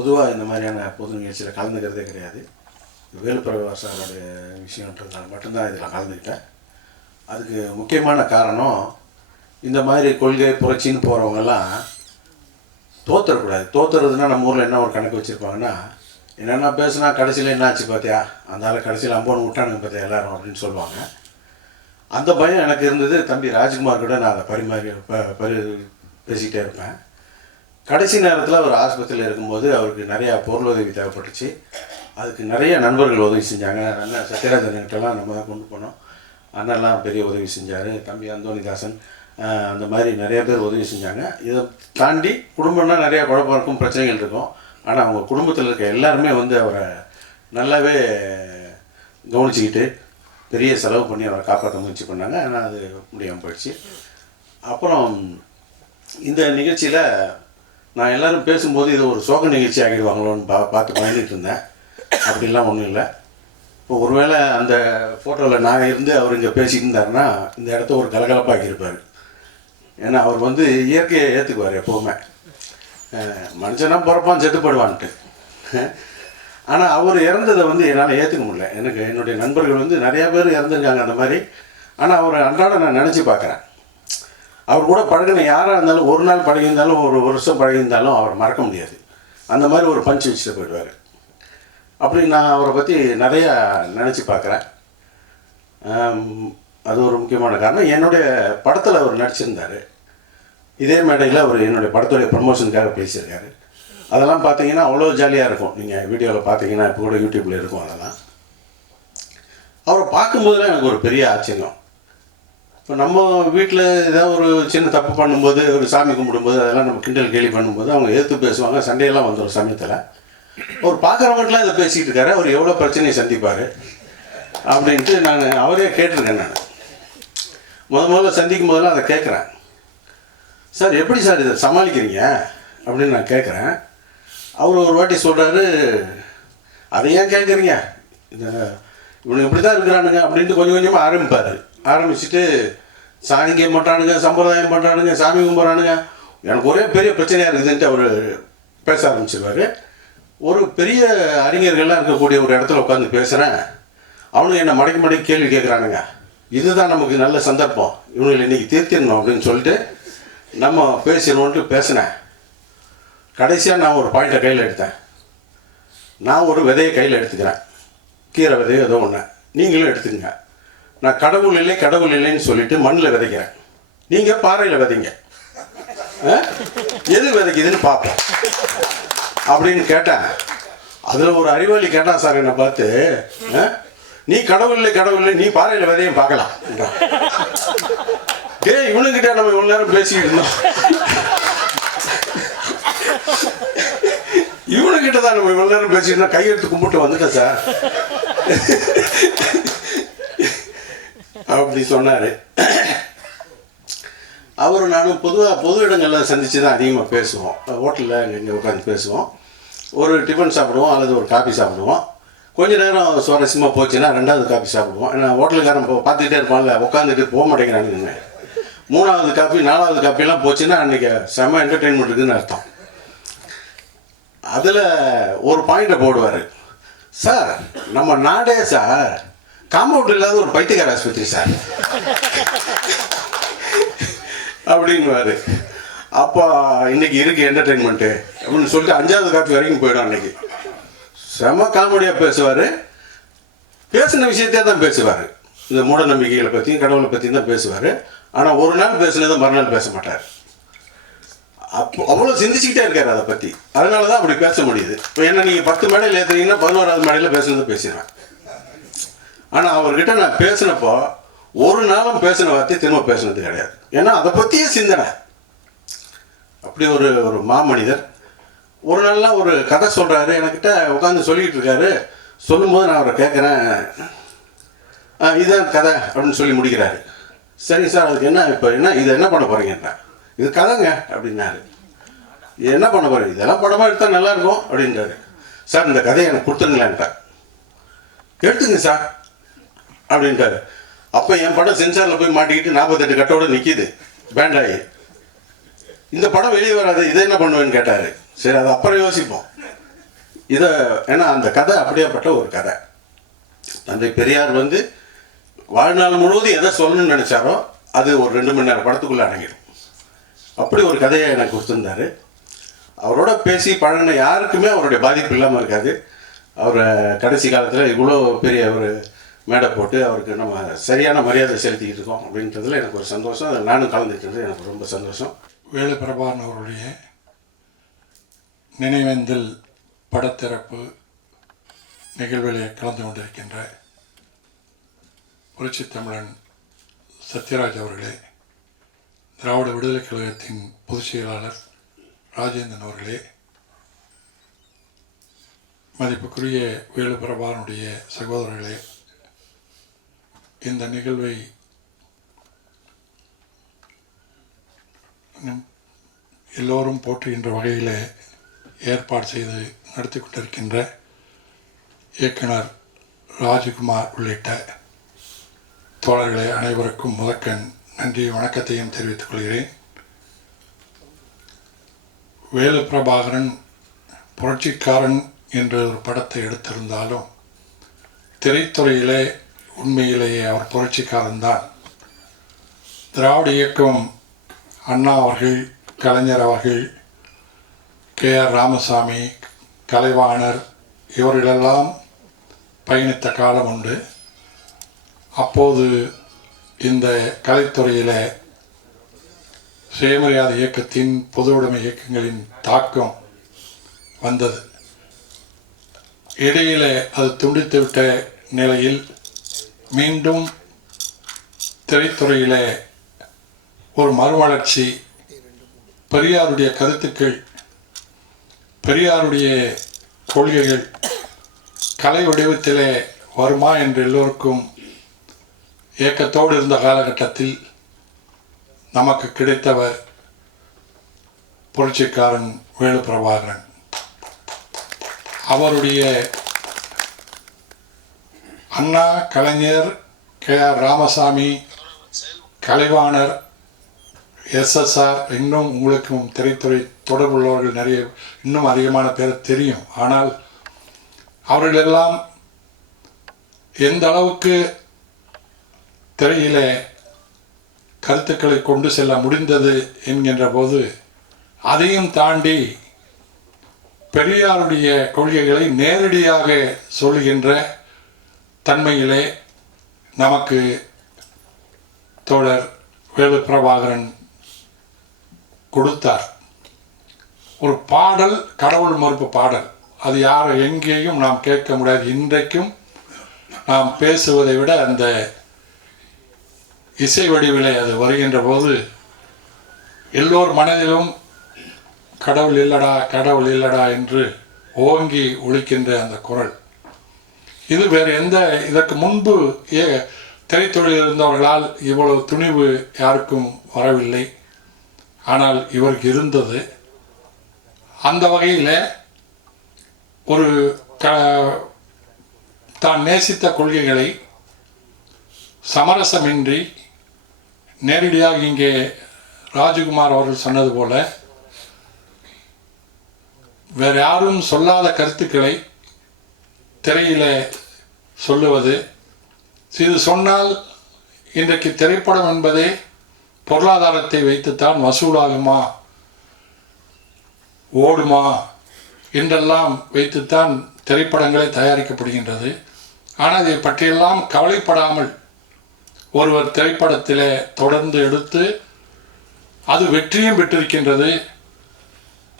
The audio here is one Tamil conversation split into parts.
பொதுவாக இந்த மாதிரியான பொது நிகழ்ச்சியில் கலந்துக்கிறதே கிடையாது. வேலுப்பிரகாஷ் சாரோடைய விஷயன்றதுனால மட்டும்தான் இதில் கலந்துக்கிட்டேன். அதுக்கு முக்கியமான காரணம், இந்த மாதிரி கொள்கை புரட்சின்னு போகிறவங்கெல்லாம் தோற்றுறக்கூடாது. தோற்றுறதுனா நம்ம ஊரில் என்ன ஒரு கணக்கு வச்சுருப்பாங்கன்னா, என்னென்னா பேசுனா கடைசியில் என்ன ஆச்சு பார்த்தியா, அதனால் கடைசியில் அம்போன்னு விட்டானுங்க பார்த்தியா எல்லோரும் அப்படின்னு சொல்லுவாங்க. அந்த பயம் எனக்கு இருந்தது. தம்பி ராஜ்குமார் கூட நான் அதை பேசிக்கிட்டே இருப்பேன். கடைசி நேரத்தில் அவர் ஆஸ்பத்திரியில் இருக்கும்போது அவருக்கு நிறையா பொருள் உதவி தேவைப்பட்டுச்சு. அதுக்கு நிறைய நண்பர்கள் உதவி செஞ்சாங்க. அண்ணன் சத்யராஜன்கிட்டலாம் நம்ம தான் கொண்டு போனோம். அண்ணெல்லாம் பெரிய உதவி செஞ்சார். தம்பி அந்தோனிதாசன், அந்த மாதிரி நிறைய பேர் உதவி செஞ்சாங்க. இதை தாண்டி குடும்பம்னா நிறையா குழப்பம் இருக்கும், பிரச்சனைகள் இருக்கும். ஆனால் அவங்க குடும்பத்தில் இருக்க எல்லாருமே வந்து அவரை நல்லாவே கவனிச்சிக்கிட்டு பெரிய செலவு பண்ணி அவரை காப்பாற்ற முயற்சி பண்ணாங்க. ஆனால் அது முடியாமல் போயிடுச்சு. அப்புறம் இந்த நிகழ்ச்சியில் நான் எல்லோரும் பேசும்போது இது ஒரு சோக நிகழ்ச்சி ஆகிடுவாங்களோன்னு பார்த்து பயந்துட்டு இருந்தேன். அப்படிலாம் ஒன்றும் இல்லை. இப்போ ஒருவேளை அந்த ஃபோட்டோவில் நான் இருந்து அவர் இங்கே பேசிட்டு இருந்தாருன்னா இந்த இடத்த ஒரு கலகலப்பாக்கியிருப்பார். ஏன்னா அவர் வந்து இயற்கையை ஏற்றுக்குவார் எப்போவுமே. மனுஷனாக பிறப்பான் செத்துப்படுவான்ட்டு. ஆனால் அவர் இறந்ததை வந்து என்னால் ஏற்றுக்க முடியல. எனக்கு என்னுடைய நண்பர்கள் வந்து நிறையா பேர் இறந்துருக்காங்க அந்த மாதிரி. ஆனால் அவரை அன்றாட நான் நினச்சி பார்க்குறேன். அவர் கூட பழகின யாராக இருந்தாலும், ஒரு நாள் பழகியிருந்தாலும் ஒரு வருஷம் பழகியிருந்தாலும் அவரை மறக்க முடியாது. அந்த மாதிரி ஒரு பஞ்ச் வச்சுட்டு போயிடுவார். அப்படி நான் அவரை பற்றி நிறையா நினச்சி பார்க்குறேன். அது ஒரு முக்கியமான காரணம். என்னுடைய படத்தில் அவர் நடிச்சிருந்தார். இதே மேடையில் அவர் என்னுடைய படத்துடைய ப்ரமோஷனுக்காக பேசியிருக்காரு. அதெல்லாம் பார்த்தீங்கன்னா அவ்வளோ ஜாலியாக இருக்கும். நீங்கள் வீடியோவில் பார்த்தீங்கன்னா இப்போ கூட யூடியூப்பில் இருக்கும். அதெல்லாம் அவரை பார்க்கும்போதுலாம் எனக்கு ஒரு பெரிய ஆச்சரியம். இப்போ நம்ம வீட்டில் ஏதாவது ஒரு சின்ன தப்பு பண்ணும்போது, ஒரு சாமி கும்பிடும்போது அதெல்லாம் நம்ம கிண்டல் கேலி பண்ணும்போது அவங்க எதிர்த்து பேசுவாங்க, சண்டையெல்லாம் வந்துடும் சமயத்தில். அவர் பார்க்குறவங்கட்டெலாம் இதை பேசிகிட்டு இருக்காரு. அவர் எவ்வளோ பிரச்சனையை சந்திப்பார் அப்படின்ட்டு நான் அவரே கேட்டிருக்கேன். நான் முதல்ல சந்திக்கும் போதெல்லாம் அதை கேட்குறேன். சார் எப்படி சார் இதை சமாளிக்கிறீங்க அப்படின்னு நான் கேட்குறேன். அவர் ஒரு வாட்டி சொல்கிறாரு, அதை ஏன் கேட்குறீங்க, இவனுக்கு இப்படி தான் இருக்கிறானுங்க அப்படின்ட்டு கொஞ்சம் கொஞ்சமாக ஆரம்பிப்பார். ஆரம்பிச்சுட்டு சாங்கியம் பண்ணுறானுங்க, சம்பிரதாயம் பண்ணுறானுங்க, சாமி கும்பிட்றானுங்க, எனக்கு ஒரே பெரிய பிரச்சனையாக இருக்குதுன்ட்டு அவர் பேச ஆரம்பிச்சிருவார். ஒரு பெரிய அறிஞர்கள்லாம் இருக்கக்கூடிய ஒரு இடத்துல உட்காந்து பேசுகிறேன். அவனுங்க என்னை மடக்கி கேள்வி கேட்குறானுங்க. இதுதான் நமக்கு நல்ல சந்தர்ப்பம், இவனுங்களை இன்றைக்கி தீர்த்திடணும் அப்படின்னு சொல்லிட்டு நம்ம பேசிடணுன்ட்டு பேசினேன். கடைசியாக நான் ஒரு பாயிண்ட்டை கையில் எடுத்தேன். நான் ஒரு விதையை கையில் எடுத்துக்கிறேன், கீரை விதையோ ஏதோ ஒன்று, நீங்களும் எடுத்துக்கங்க. நான் கடவுள் இல்லை கடவுள் இல்லைன்னு சொல்லிட்டு மண்ணில் விதைக்கிறேன், நீங்கள் பாறையில் விதைங்க, எது விதைக்குதுன்னு பார்ப்போம் அப்படின்னு கேட்டேன். அதில் ஒரு அறிவாளி கேட்டான் சார் என்னை பார்த்து, நீ கடவுள் இல்லை கடவுள் இல்லை, நீ பாறையில் விதையும் பார்க்கலாம். இவனுங்கிட்ட நம்ம இவ்வளோ நேரம் பேசிக்கிட்டு இருந்தோம், இவனுக்கிட்ட தான் நம்ம இவ்வளோ நேரம் பேசிக்கிட்டு இருந்தோம், கையெழுத்து கும்பிட்டு வந்துட்டேன் சார் அப்படி சொன்னார். அவரும் நானும் பொதுவாக பொது இடங்களில் சந்தித்து தான் அதிகமாக பேசுவோம். ஹோட்டலில் இங்கே உட்காந்து பேசுவோம், ஒரு டிஃபன் சாப்பிடுவோம் அல்லது ஒரு காஃபி சாப்பிடுவோம். கொஞ்ச நேரம் சுவாரஸ்யமாக போச்சுன்னா ரெண்டாவது காஃபி சாப்பிடுவோம். ஏன்னா ஹோட்டலுக்காரன் பார்த்துக்கிட்டே இருப்பான்ல, உட்காந்துட்டு போக மாட்டேங்கிறானுங்க. மூணாவது காஃபி நாலாவது காஃபிலாம் போச்சுன்னா அன்றைக்கி செம்ம என்டர்டெயின்மெண்ட் இருக்குதுன்னு அர்த்தம். அதில் ஒரு பாயிண்ட்டை போடுவார், சார் நம்ம நாடே சார் காம்பவுண்ட் இல்லாத ஒரு பைத்தியக்கார ஆஸ்பத்திரி சார் அப்படின்வார். அப்போ இன்றைக்கி இருக்குது என்டர்டெயின்மெண்ட்டு அப்படின்னு சொல்லிட்டு அஞ்சாவது காஃபி வரைக்கும் போயிடும். அன்றைக்கி செம காமெடியாக பேசுவார். பேசின விஷயத்தே தான் பேசுவார், இந்த மூட நம்பிக்கைகளை பற்றியும் கடவுளை பற்றியும் தான் பேசுவார். ஆனால் ஒரு நாள் பேசுனதை மறுநாள் பேச மாட்டார். அப்போ அவ்வளோ சிந்திச்சுக்கிட்டே இருக்கார் அதை பற்றி. அதனால தான் அப்படி பேச முடியுது. இப்போ என்ன நீங்கள் 10 மேடையில் ஏற்றுறீங்கன்னா 11வது மேடையில் பேசுனதை பேசிடுவேன். ஆனால் அவர்கிட்ட நான் பேசினப்போ ஒரு நாளும் பேசின வார்த்தை திரும்ப பேசுனது கிடையாது. ஏன்னா அதை பற்றியே சிந்தனை. அப்படி ஒரு ஒரு மாமனிதர். ஒரு நாள்லாம் ஒரு கதை சொல்கிறாரு, என்கிட்ட உட்காந்து சொல்லிக்கிட்டு இருக்காரு. சொல்லும்போது நான் அவரை கேட்குறேன், இதுதான் கதை அப்படின்னு சொல்லி முடிக்கிறாரு. சரி சார், அதுக்கு என்ன இப்போ என்ன இது என்ன பண்ண போகிறீங்கன்னா, இது கதைங்க அப்படின்னாரு. என்ன பண்ண போகிறீங்க, இதெல்லாம் படமாக எடுத்தால் நல்லாயிருக்கும் அப்படின்றாரு. சார் இந்த கதையை எனக்கு கொடுத்துருங்களான்ட்டார். எடுத்துங்க சார் அப்படின்ட்டாரு. அப்போ என் படம் சென்சாரில் போய் மாட்டிக்கிட்டு 48 கட்டோடு நிற்கிது பேண்டாகி. இந்த படம் வெளியே வராது, இதை என்ன பண்ணுவேன்னு கேட்டார். சரி, அதை அப்புறம் யோசிப்போம். இதை ஏன்னா அந்த கதை அப்படியேப்பட்ட ஒரு கதை. தந்தை பெரியார் வாழ்நாள் முழுவதும் எதை சொல்லணும்னு நினச்சாரோ அது ஒரு 2 மணி நேரம் படத்துக்குள்ளே அடங்கிடும். அப்படி ஒரு கதையை எனக்கு கொடுத்துருந்தாரு. அவரோட பேசி பழகின யாருக்குமே அவருடைய பாதிப்பு இல்லாமல் இருக்காது. அவரை கடைசி காலத்தில் இவ்வளோ பெரிய ஒரு மேடை போட்டு அவருக்கு நம்ம சரியான மரியாதை செலுத்திக்கிட்டு இருக்கோம் அப்படின்றதுல எனக்கு ஒரு சந்தோஷம். அதில் நானும் கலந்துக்கிறது எனக்கு ரொம்ப சந்தோஷம். வேலு பிரபாகரன் அவருடைய நினைவேந்தல் படத்திறப்பு நிகழ்வில் கலந்து கொண்டிருக்கின்ற புரட்சி தமிழன் சத்யராஜ் அவர்களே, திராவிட விடுதலை கழகத்தின் பொதுச் செயலாளர் ராஜேந்திரன் அவர்களே, மதிப்புக்குரிய வேலு பிரபாகரனுடைய சகோதரர்களே, இந்த நிகழ்வை எல்லோரும் போற்றுகின்ற வகையில் ஏற்பாடு செய்து நடத்தி கொண்டிருக்கின்ற இயக்குனர் ராஜ்குமார் உள்ளிட்ட தோழர்களே அனைவருக்கும் முதற்கண் நன்றி வணக்கத்தையும் தெரிவித்துக் கொள்கிறேன். வேலு பிரபாகரன் புரட்சிக்காரன் என்ற ஒரு படத்தை எடுத்திருந்தாலும் திரைத்துறையிலே உண்மையிலேயே அவர் புரட்சிக்காரன்தான். திராவிட இயக்கம் அண்ணா அவர்கள், கலைஞர் அவர்கள், கே.ஆர். ராமசாமி, கலைவாணர் இவர்களெல்லாம் பயணித்த காலம் உண்டு. அப்போது இந்த கலைத்துறையில் சுயமரியாதை இயக்கத்தின் பொது உடைமை இயக்கங்களின் தாக்கம் வந்தது. இடையில் அது துண்டித்துவிட்ட நிலையில் மீண்டும் திரைத்துறையில் ஒரு மறுமலர்ச்சி, பெரியாருடைய கருத்துக்கள், பெரியாருடைய கொள்கைகள் கலை வடிவத்திலே வருமா என்று எல்லோருக்கும் ஏக்கத்தோடு இருந்த காலகட்டத்தில் நமக்கு கிடைத்தவர் புரட்சிக்காரன் வேலு பிரபாகரன். அவருடைய அண்ணா, கலைஞர், கே.ஆர். ராமசாமி, கலைவாணர், எஸ்.எஸ்.ஆர். இன்னும் உங்களுக்கும் திரைத்துறை தொடர்புள்ளவர்கள் நிறைய இன்னும் அதிகமான பேர் தெரியும். ஆனால் அவர்களெல்லாம் எந்த அளவுக்கு திரையிலே கருத்துக்களை கொண்டு செல்ல முடிந்தது என்கின்ற போது அதையும் தாண்டி பெரியாருடைய கொள்கைகளை நேரடியாக சொல்லுகின்ற தன்மையிலே நமக்கு தோழர் வேலு பிரபாகரன் கொடுத்தார். ஒரு பாடல், கடவுள் மறுப்பு பாடல், அது யார் எங்கேயும் நாம் கேட்க முடியாது. இன்றைக்கும் நாம் பேசுவதை விட அந்த இசை வடிவிலே அது வருகின்ற போது எல்லோர் மனதிலும் கடவுள் இல்லடா, கடவுள் இல்லடா என்று ஓங்கி ஒலிக்கின்ற அந்த குரல், இது வேறு எந்த இதற்கு முன்பு திரைத்துறையில் இருந்தவர்களால் இவ்வளவு துணிவு யாருக்கும் வரவில்லை. ஆனால் இவருக்கு இருந்தது. அந்த வகையில் ஒரு தான் நேசித்த கொள்கைகளை சமரசமின்றி நேரடியாக இங்கே ராஜ்குமார் அவர்கள் சொன்னது போல வேறு யாரும் சொல்லாத கருத்துக்களை திரையில சொல்லுவது, இது சொன்னால் இன்றைக்கு திரைப்படம் என்பதே பொருளாதாரத்தை வைத்துத்தான் வசூலாகுமா, ஓடுமா என்றெல்லாம் வைத்துத்தான் திரைப்படங்களை தயாரிக்கப்படுகின்றது. ஆனால் இதை பற்றியெல்லாம் கவலைப்படாமல் ஒருவர் திரைப்படத்தில் தொடர்ந்து எடுத்து அது வெற்றியும் பெற்றிருக்கின்றது.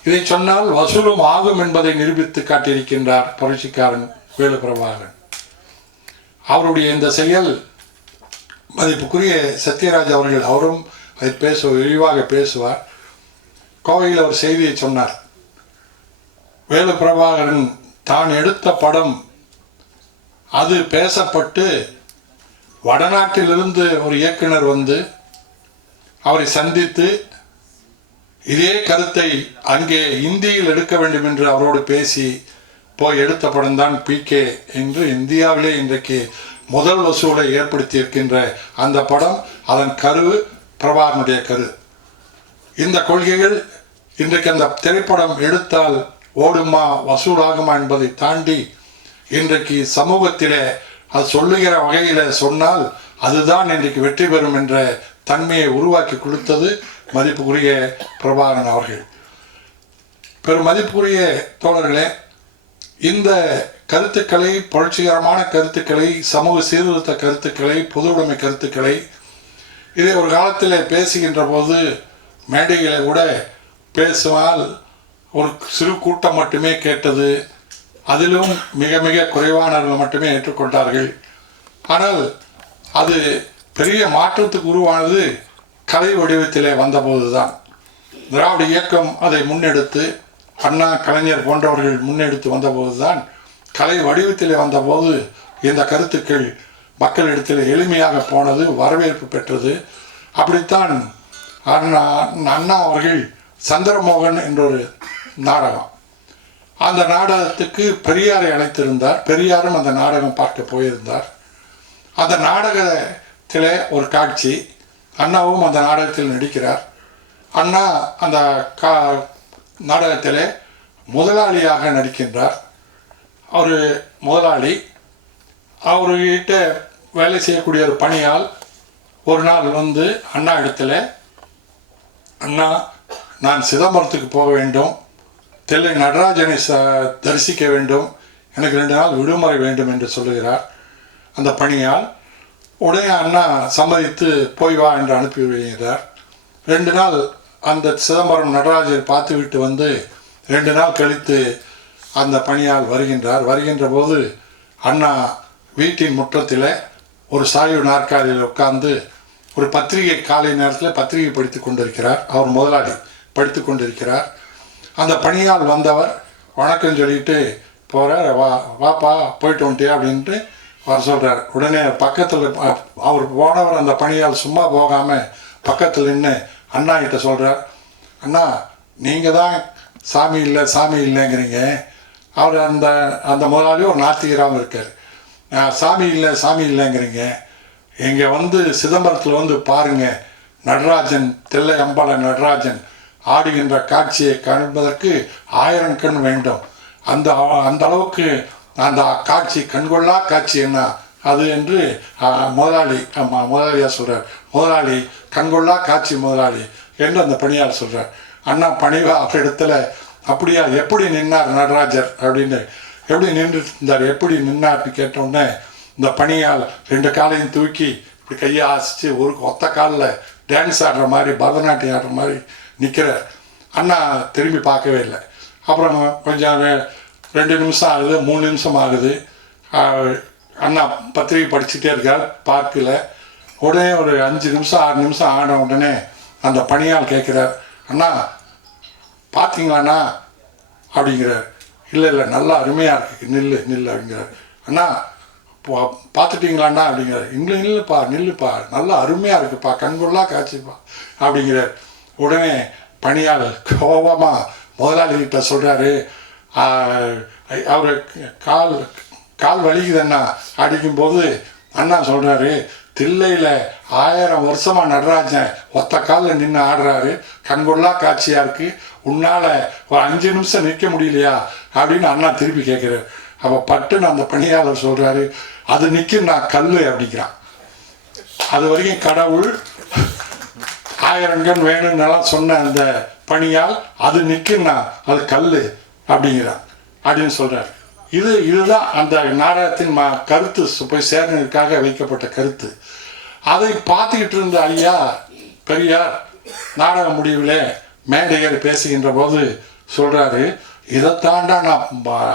இதை சொன்னால் வசூலும் ஆகும் என்பதை நிரூபித்து காட்டியிருக்கின்றார் புரட்சிக்காரன் வேலு பிரபாகரன். அவருடைய இந்த செயல் மதிப்புக்குரிய சத்யராஜ் அவர்கள், அவரும் அதை விரிவாக பேசுவார். கோவையில் ஒரு செய்தியை சொன்னார். வேலு பிரபாகரன் தான் எடுத்த படம் அது பேசப்பட்டு வடநாட்டிலிருந்து ஒரு இயக்குனர் அவரை சந்தித்து இதே கருத்தை அங்கே இந்தியில் எடுக்க வேண்டும் என்று அவரோடு பேசி போய் எடுத்த படம் தான் PK என்று இந்தியாவிலே இன்றைக்கு முதல் வசூலை ஏற்படுத்தி இருக்கின்ற அந்த படம். அதன் கரு பிரபாகரனுடைய கரு. இந்த கொள்கைகள் இன்றைக்கு அந்த திரைப்படம் எடுத்தால் ஓடுமா வசூலாகுமா என்பதை தாண்டி இன்றைக்கு சமூகத்திலே அது சொல்லுகிற வகையில் சொன்னால் அதுதான் இன்றைக்கு வெற்றி பெறும் என்ற தன்மையை உருவாக்கி கொடுத்தது மதிப்புக்குரிய பிரபாகரன் அவர்கள். பெரும் மதிப்புக்குரிய தோழர்களே, இந்த கருத்துக்களை, புரட்சிகரமான கருத்துக்களை, சமூக சீர்திருத்த கருத்துக்களை, பொது உடைமை கருத்துக்களை இதை ஒரு காலத்தில் பேசுகின்ற போது மேடைகளை கூட பேசுவால் ஒரு சிறு கூட்டம் மட்டுமே கேட்டது. அதிலும் மிக மிக குறைவானவர்கள் மட்டுமே ஏற்றுக்கொண்டார்கள். ஆனால் அது பெரிய மாற்றத்துக்கு உருவானது கலை வடிவத்திலே வந்தபோது தான். திராவிட இயக்கம் அதை முன்னெடுத்து, அண்ணா, கலைஞர் போன்றவர்கள் முன்னெடுத்து வந்தபோது தான், கலை வடிவத்திலே வந்தபோது இந்த கருத்துக்கள் மக்களிடத்தில் எளிமையாக போனது, வரவேற்பு பெற்றது. அப்படித்தான் அண்ணா அவர்கள் சந்திரமோகன் என்ற ஒரு நாடகம், அந்த நாடகத்துக்கு பெரியாரை அழைத்திருந்தார். பெரியாரும் அந்த நாடகம் பார்க்க போயிருந்தார். அந்த நாடகத்தில் ஒரு காட்சி, அண்ணாவும் அந்த நாடகத்தில் நடிக்கிறார். அண்ணா அந்த நாடகத்தில் முதலாளியாக நடிக்கின்றார். அவர் முதலாளி, அவர்கிட்ட வேலை செய்யக்கூடிய ஒரு பணியால் ஒரு நாள் வந்து அண்ணா இடத்துல, அண்ணா, நான் சிதம்பரத்துக்கு போக வேண்டும், தில்லை நடராஜனை தரிசிக்க வேண்டும், எனக்கு 2 நாள் விடுமுறை வேண்டும் என்று சொல்லுகிறார் அந்த பணியால். உடனே அண்ணா சம்மதித்து போய் வா என்று அனுப்பி விடுகிறார். 2 நாள் அந்த சிதம்பரம் நடராஜரை பார்த்துவிட்டு வந்து 2 நாள் கழித்து அந்த பணியால் வருகின்றார். வருகின்ற போது அண்ணா வீட்டின் முற்றத்தில் ஒரு சாய்வு நாற்காலியில் உட்கார்ந்து ஒரு பத்திரிகை, காலை நேரத்தில் பத்திரிகை படித்து கொண்டிருக்கிறார். அவர் முதலாளி படித்து கொண்டிருக்கிறார். அந்த பணியால் வந்தவர் வணக்கம் சொல்லிட்டு போகிறார். வாப்பா போயிட்டு வந்துட்டியா அப்படின்ட்டு வர சொல்கிறார். உடனே பக்கத்தில் அவர் போனவர் அந்த பணியால் சும்மா போகாமல் பக்கத்தில் நின்று அண்ணா கிட்ட சொல்கிறார், அண்ணா, நீங்கள் தான் சாமி இல்லைங்கிறீங்க. அவர் அந்த முதலாளி ஒரு நாத்திகராகவும் இருக்கார். சாமி இல்லைங்கிறீங்க. இங்கே வந்து சிதம்பரத்தில் வந்து பாருங்கள், நடராஜன், தில்லை அம்பல நடராஜன் ஆடுகின்ற காட்சியை காண்பதற்கு 1000 கண் வேண்டும். அந்த அளவுக்கு அந்த காட்சி, கண்கொள்ளா காட்சி என்ன அது என்று முதலாளியாக சொல்கிறார். முதலாளி கண்கொள்ளா காட்சி முதலாளி என்று அந்த பணியார் சொல்கிறார். அண்ணா பணிவா அவர் இடத்துல, அப்படியா, எப்படி நின்னார் நடராஜர் அப்படின்னு, எப்படி நின்று இருந்தார், எப்படி நின்னார்னு கேட்டோடனே இந்த பணியால் 2 காலையும் தூக்கி இப்படி கையை ஆசிச்சு ஒரு ஒத்த காலில் டான்ஸ் ஆடுற மாதிரி, பரதநாட்டியம் ஆடுற மாதிரி நிற்கிறார். அண்ணா திரும்பி பார்க்கவே இல்லை. அப்புறம் கொஞ்சம் 2 நிமிஷம் ஆகுது, 3 நிமிஷம் ஆகுது. அண்ணா பத்திரிகை படிச்சுட்டே இருக்கார் பார்க்கில். உடனே ஒரு 5 நிமிஷம் 6 நிமிஷம் ஆன உடனே அந்த பணியால் கேட்குறார், அண்ணா பார்த்தீங்களாண்ணா அப்படிங்கிறார். இல்லை, நல்லா அருமையாக இருக்குது, நில்லு அப்படிங்கிறார். அண்ணா பார்த்துட்டிங்களாண்ணா அப்படிங்கிறார். நில்லுப்பா, நல்லா அருமையாக இருக்குப்பா, கண்கொள்ளா காட்சிப்பா அப்படிங்கிறார். உடனே பணியால் கோபமாக முதலாளிகிட்ட சொல்கிறாரு, அவர் கால் வலிக்குதுண்ணா அடிக்கும்போது அண்ணா சொல்கிறாரு, தில்லையில் 1000 வருஷமாக நடராஜன் ஒத்த காலில் நின்று ஆடுறாரு, கண்கொள்ளா காட்சியாக இருக்குது, உன்னால் ஒரு 5 நிமிஷம் நிற்க முடியலையா அப்படின்னு அண்ணா திருப்பி கேட்குறாரு. அப்போ பட்டுன்னு அந்த பணியாளர் சொல்கிறாரு, அது நிற்கும் நான் கல் அப்படிங்கிறான். அது வரைக்கும் கடவுள் 1000 கண் வேணும்னெல்லாம் சொன்ன அந்த பணியால் அது நிற்குன்னா அது கல் அப்படிங்கிறான் அப்படின்னு சொல்கிறார். இதுதான் அந்த நாடகத்தின் கருத்து, போய் சேர்ந்ததற்காக வைக்கப்பட்ட கருத்து. அதை பார்த்துக்கிட்டு இருந்த ஐயா பெரியார் நாடக முடிவில் மேடையர் பேசுகின்ற போது சொல்கிறாரு, இதைத்தாண்டா நான்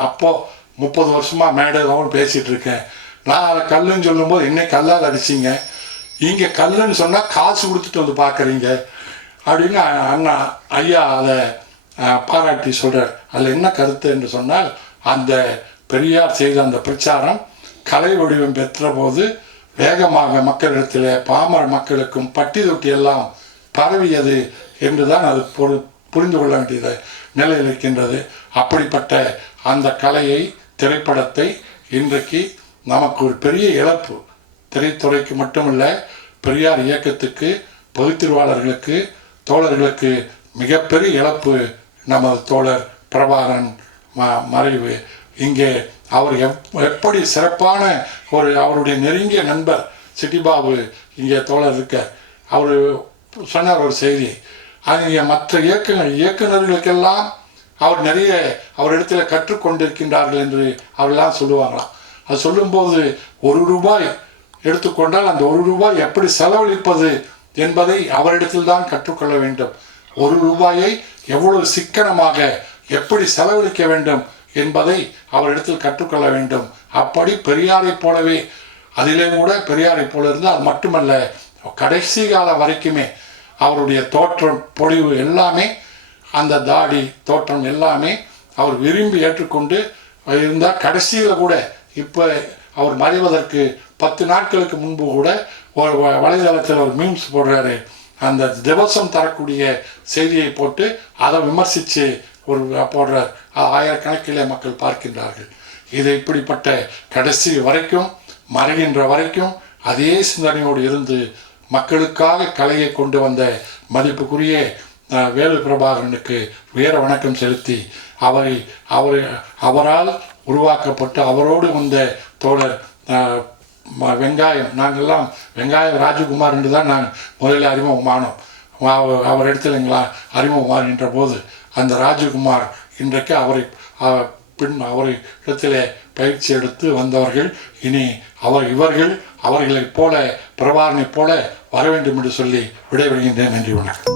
அப்போது 30 வருஷமாக மேடையில் பேசிகிட்டு இருக்கேன். நான் அதை கல்லுன்னு சொல்லும்போது என்னை கல்லால் அடிச்சிங்க, இங்கே கல்லுன்னு சொன்னால் காசு கொடுத்துட்டு வந்து பார்க்குறீங்க அப்படின்னு அண்ணா ஐயா அதை பாராட்டி சொல்கிறார். அதில் என்ன கருத்து என்று சொன்னால், அந்த பெரியார் செய்த அந்த பிரச்சாரம் கலை வடிவம் பெற்ற போது வேகமாக மக்களிடத்தில், பாமர மக்களுக்கும் பட்டி தொட்டி எல்லாம் பரவியது என்றுதான் அது புரிந்து கொள்ள வேண்டியது நிலையில் இருக்கின்றது. அப்படிப்பட்ட அந்த கலையை, திரைப்படத்தை இன்றைக்கு நமக்கு ஒரு பெரிய இழப்பு, திரைத்துறைக்கு மட்டுமல்ல, பெரியார் இயக்கத்துக்கு, பகுத்தறிவாளர்களுக்கு, தோழர்களுக்கு மிகப்பெரிய இழப்பு நமது தோழர் பிரபாகரன் மறைவு, இங்கே அவர் எப்படி சிறப்பான அவருடைய நெருங்கிய நண்பர் சிட்டிபாபு இங்கே தோழர் இருக்க, அவர் சொன்னார் ஒரு செய்தி. அங்கே மற்ற இயக்குநர்களுக்கெல்லாம் அவர் நிறைய அவரிடத்துல கற்றுக்கொண்டிருக்கின்றார்கள் என்று அவரெல்லாம் சொல்லுவாங்களாம். அது சொல்லும்போது ₹1 எடுத்துக்கொண்டால் அந்த ₹1 எப்படி செலவழிப்பது என்பதை அவரிடத்தில் தான் கற்றுக்கொள்ள வேண்டும். ₹1 எவ்வளவு சிக்கனமாக எப்படி செலவழிக்க வேண்டும் என்பதை அவரிடத்தில் கற்றுக்கொள்ள வேண்டும். அப்படி பெரியாரை போலவே, அதிலே கூட பெரியாரை போல இருந்து, அது மட்டுமல்ல கடைசி காலம் வரைக்குமே அவருடைய தோற்றம் பொழிவு எல்லாமே, அந்த தாடி தோற்றம் எல்லாமே அவர் விரும்பி ஏற்றுக்கொண்டு இருந்தால். கடைசியில் கூட இப்போ அவர் மறைவதற்கு 10 நாட்களுக்கு முன்பு கூட ஒரு வலைதளத்தில் ஒரு மீம்ஸ் போடுறாரு. அந்த திவசம் தரக்கூடிய செய்தியை போட்டு அதை விமர்சித்து ஒரு போடுறார். ஆயிரக்கணக்கிலே மக்கள் பார்க்கின்றார்கள். இது இப்படிப்பட்ட கடைசி வரைக்கும், மறைகின்ற வரைக்கும் அதே சிந்தனையோடு இருந்து மக்களுக்காக கலையை கொண்டு வந்த மதிப்புக்குரிய வேலு பிரபாகரனுக்கு வீர வணக்கம் செலுத்தி, அவரால் உருவாக்கப்பட்டு அவரோடு வந்த தோழர் வெங்காயம், நாங்கள்லாம் வெங்காயம் ராஜகுமார் என்று தான் நாங்கள் முதலில் அறிமுகமானோம். அவர் இடத்துல எங்களா அறிமுகமாகின்ற போது அந்த ராஜகுமார் இன்றைக்கு அவரை இடத்திலே பயிற்சி எடுத்து வந்தவர்கள். இனி இவர்களைப் போல பிரபாகரனைப் போல வர வேண்டும் என்று சொல்லி விடைபெறுகின்றேன். நன்றி, வணக்கம்.